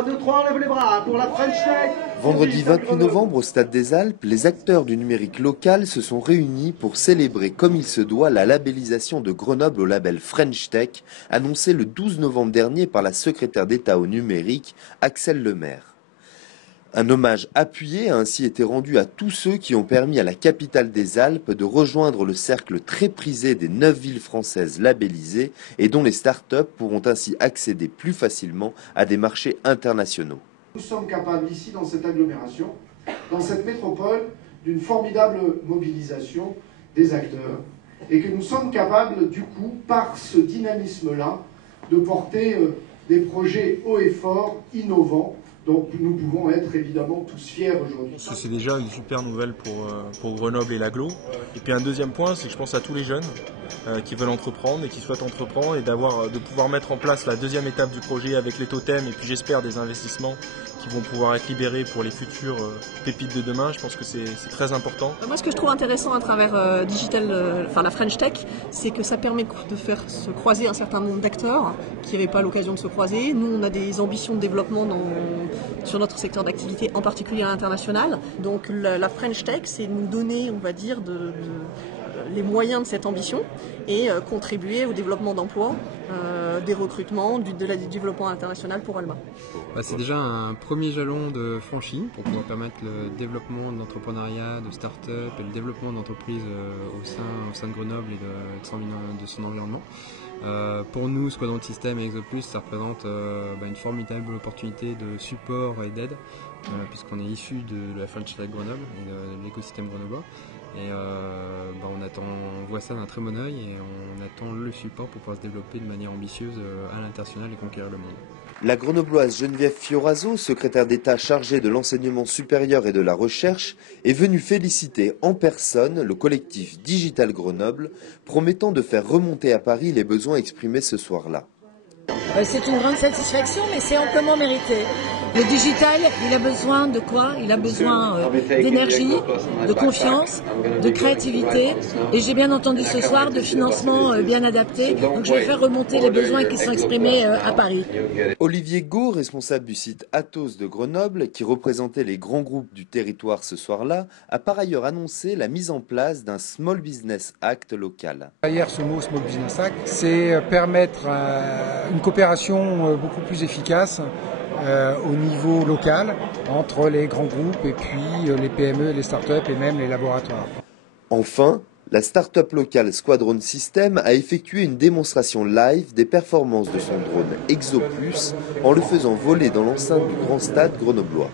1, 2, 3, lève les bras pour la French Tech. Vendredi 28 novembre au Stade des Alpes, les acteurs du numérique local se sont réunis pour célébrer comme il se doit la labellisation de Grenoble au label French Tech, annoncée le 12 novembre dernier par la secrétaire d'État au numérique, Axelle Lemaire. Un hommage appuyé a ainsi été rendu à tous ceux qui ont permis à la capitale des Alpes de rejoindre le cercle très prisé des 9 villes françaises labellisées et dont les start-up pourront ainsi accéder plus facilement à des marchés internationaux. Nous sommes capables ici, dans cette agglomération, dans cette métropole, d'une formidable mobilisation des acteurs et que nous sommes capables, du coup, par ce dynamisme-là, de porter des projets hauts et forts, innovants, dont nous pouvons être évidemment tous fiers aujourd'hui. C'est déjà une super nouvelle pour Grenoble et l'agglo. Et puis un deuxième point, c'est que je pense à tous les jeunes qui veulent entreprendre et qui souhaitent entreprendre et de pouvoir mettre en place la deuxième étape du projet avec les totems et puis j'espère des investissements qui vont pouvoir être libérés pour les futures pépites de demain. Je pense que c'est très important. Moi, ce que je trouve intéressant à travers la French Tech, c'est que ça permet de faire se croiser un certain nombre d'acteurs qui n'avaient pas l'occasion de se croiser. Nous, on a des ambitions de développement sur notre secteur d'activité, en particulier à l'international. Donc la French Tech, c'est nous donner, on va dire, les moyens de cette ambition et contribuer au développement d'emplois, des recrutements, du développement international pour Alma. C'est déjà un premier jalon de franchi pour pouvoir permettre le développement de l'entrepreneuriat, de start-up et le développement d'entreprises au sein de Grenoble et de son environnement. Pour nous, Squadron System et Exoplus, ça représente une formidable opportunité de support et d'aide, puisqu'on est issu de la French Tech Grenoble et de l'écosystème grenoblois. Et on voit ça d'un très bon œil et on attend le support pour pouvoir se développer de manière ambitieuse à l'international et conquérir le monde. La grenobloise Geneviève Fioraso, secrétaire d'État chargée de l'enseignement supérieur et de la recherche, est venue féliciter en personne le collectif Digital Grenoble, promettant de faire remonter à Paris les besoins exprimés ce soir-là. C'est une grande satisfaction, mais c'est amplement mérité. Le digital, il a besoin de quoi? Il a besoin d'énergie, de confiance, de créativité. Et j'ai bien entendu ce soir de financement bien adapté. Donc je vais faire remonter les besoins qui sont exprimés à Paris. Olivier Gaud, responsable du site Atos de Grenoble, qui représentait les grands groupes du territoire ce soir-là, a par ailleurs annoncé la mise en place d'un Small Business Act local. Derrière ce mot Small Business Act, c'est permettre une coopération beaucoup plus efficace au niveau local entre les grands groupes et puis les PME, les startups et même les laboratoires. Enfin, la start-up locale Squadron System a effectué une démonstration live des performances de son drone ExoPlus en le faisant voler dans l'enceinte du grand stade grenoblois.